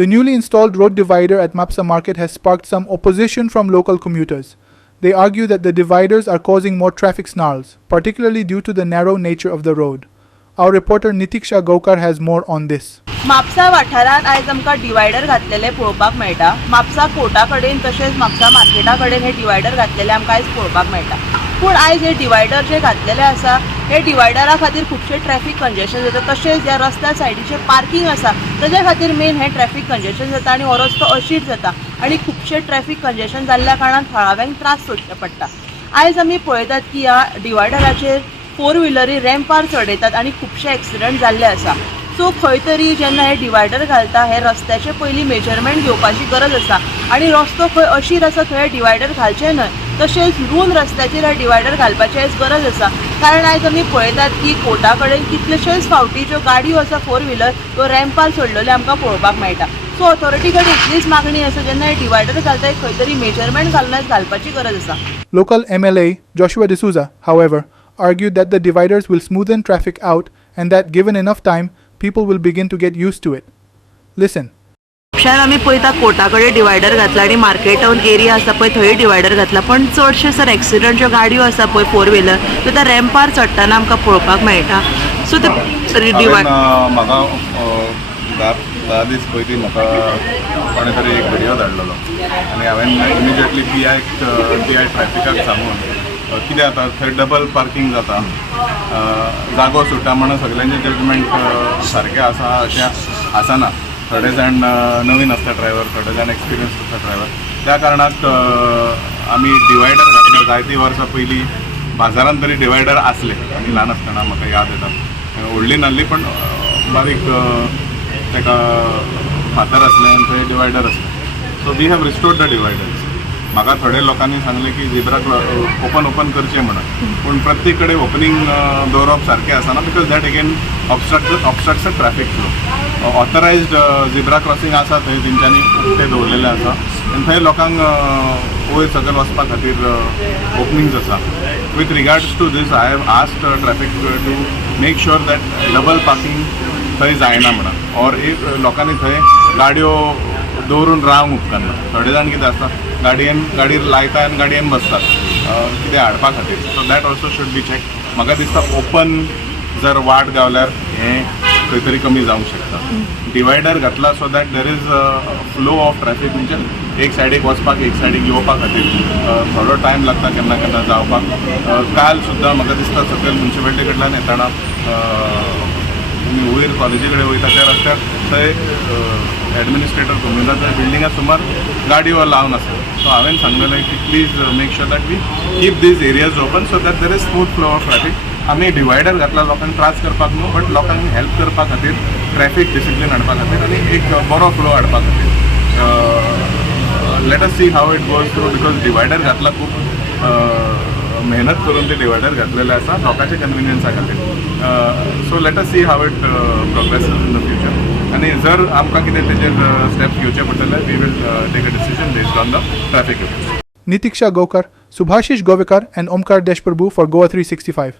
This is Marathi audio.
The newly installed road divider at Mapsa Market has sparked some opposition from local commuters. They argue that the dividers are causing more traffic snarls, particularly due to the narrow nature of the road. Our reporter Nitiksha Gaukar has more on this. Mapusa वाठारात आयज आमकां डिवायडर घातलेले पळोवपाक मेळटा. म्हापसा कोर्टा कडेन तशेंच म्हापसा मार्केटा कडेन हे डिवायडर घातलेले आमकां आयज पळोवपाक मेळटा. पूण आयज हे डिवायडर जे घातलेले आसा हे डिवायडरा खातीर खुबशे ट्रॅफिक कंजेशन जाता. तशेंच ज्या रस्त्या सायडीचे पार्किंग आसा ताच्या खातीर मेन हे ट्रॅफिक कंजेशन जाता आनी हो रस्तो अशीट जाता आनी खुबशे ट्रॅफिक कंजेशन जाल्ल्या कारणान थळाव्यांक त्रास सोंसचे पडटा. आयज आमी पळयतात की ह्या डिवायडराचेर 4 व्हिलरी रॅम्पार चडयतात आनी खुबशे एक्सिडंट जाल्ले आसा. सो खंय तरी जेन्ना हे डिवायडर घालता हे रस्त्याचे पयलीं मेजरमेंट घेवपाची गरज आसा आनी रस्तो खंय अशीर आसा थंय डिवायडर घालचें न्हय. तशेंच रूंद रस्त्याचेर हे डिवायडर घालपाची आयज गरज आसा. कारण आयज आमी पळयतात की कोर्टा कडेन कितलेशेच फावटी ज्यो गाडयो आसा 4 व्हिलर त्यो रॅम्पार सोडलेल्यो आमकां पळोवपाक मेळटा. सो ऑथॉरिटी कडेन इतलीच मागणी आसा जेन्ना हे डिवायडर घालता खंय तरी मेजरमेंट घालून घालपाची गरज आसा. Local MLA Joshua D'Souza, however, argued that the dividers will smoothen traffic out and that given enough time, people will begin to get used to it. Listen. म्हापशान आमी पळयता कोर्टा कडेन डिवायडर घातला आनी मार्केट टावन एरिया आसा पळय थंय डिवायडर घातला. पण चडशे सर एक्सिडंट ज्यो गाडयो आसा पळय 4 व्हिलर त्यो त्या रॅम्पार चडटाना आमकां पळोवपाक मेळटा. सो ते म्हाका 10 दीस पयलीं म्हाका कोणे तरी एक व्हिडियो धाडलेलो आनी हांवें इमिजिएटली पी.आय. ट्रॅफिकाक सांगून कितें जाता थंय डबल पार्किंग जाता, जागो सुट्टा म्हणून सगळ्यांचें जजमेंट सारकें आसा अशें आसना. थोडे जाण नवीन आसता ड्रायव्हर, थोडे जाण एक्सपिरियन्स आसता ड्रायव्हर. त्या कारणाक आमी डिवायडर घातले. जायतीं वर्सां पयलीं बाजारांत तरी डिवायडर आसले आनी ल्हान आसतना म्हाका याद येता. व्हडली नासली पण बारीक ताका फातर आसलें आनी थंय डिवायडर आसलें. So we have restored the dividers. म्हाका थोडे लोकांनी सांगलें की झिब्राक ओपन करचें म्हणून. पूण प्रत्येक कडेन ओपनिंग दवरप सारकें आसना because that again obstructs the traffic flow. Authorised zebra crossing आसा थंय तेंच्यांनी उक्ते दवरलेले आसा आनी थंय लोकांक वयर सकयल वचपा खातीर ओपनिंग्स आसा. With regards to this I have asked traffic to make sure that double parking थंय जायना म्हणून. ऑर एक लोकांनी थंय गाडयो दवरून रावंक उपकारना. थोडे जाण कितें आसता गाडयेर लायता आनी गाडयेन बसतात कितें हाडपा खातीर. So that also should be check. म्हाका दिसता ओपन जर वाट गावल्यार हें खंय तरी कमी जावंक शकता. डिवायडर घातला so that there is flow of traffic. म्हणजे एक सायडीक वचपाक एक सायडीक येवपा खातीर थोडो टायम लागता केन्ना केन्ना जावपाक. काल सुद्दां म्हाका दिसता सकयल म्युन्सिपालिटी कडल्यान येताना तुमी वयर कॉलेजी कडेन वयता त्या रस्त्यार थंय एडमिनिस्ट्रेटर कम्युनिटाच्या बिल्डिंगा सुमार गाडयो लावन आसा. सो हांवें सांगलेलें की please make sure that we keep these areas open so that there is smooth flow of traffic. आमी डिवायडर घातला लोकांक त्रास करपाक न्हू बट लोकांक हेल्प करपा खातीर, ट्रॅफिक डिसिप्लीन हाडपा खातीर आनी एक बरो फ्लो हाडपा खातीर. Let us see how it goes through because divider घातला खूब मेहनत करून ते डिवायडर घातलेले आसा लोकांच्या कन्विनियन्सा खातीर. So let us see how it progress in the future. आनी जर आमकां कितें तेजेर स्टेप्स घेवचे पडटले we will take a decision based on the traffic. Nitiksha Gaukar, Subhashish Govekar and Omkar Deshprabhu for Goa 365.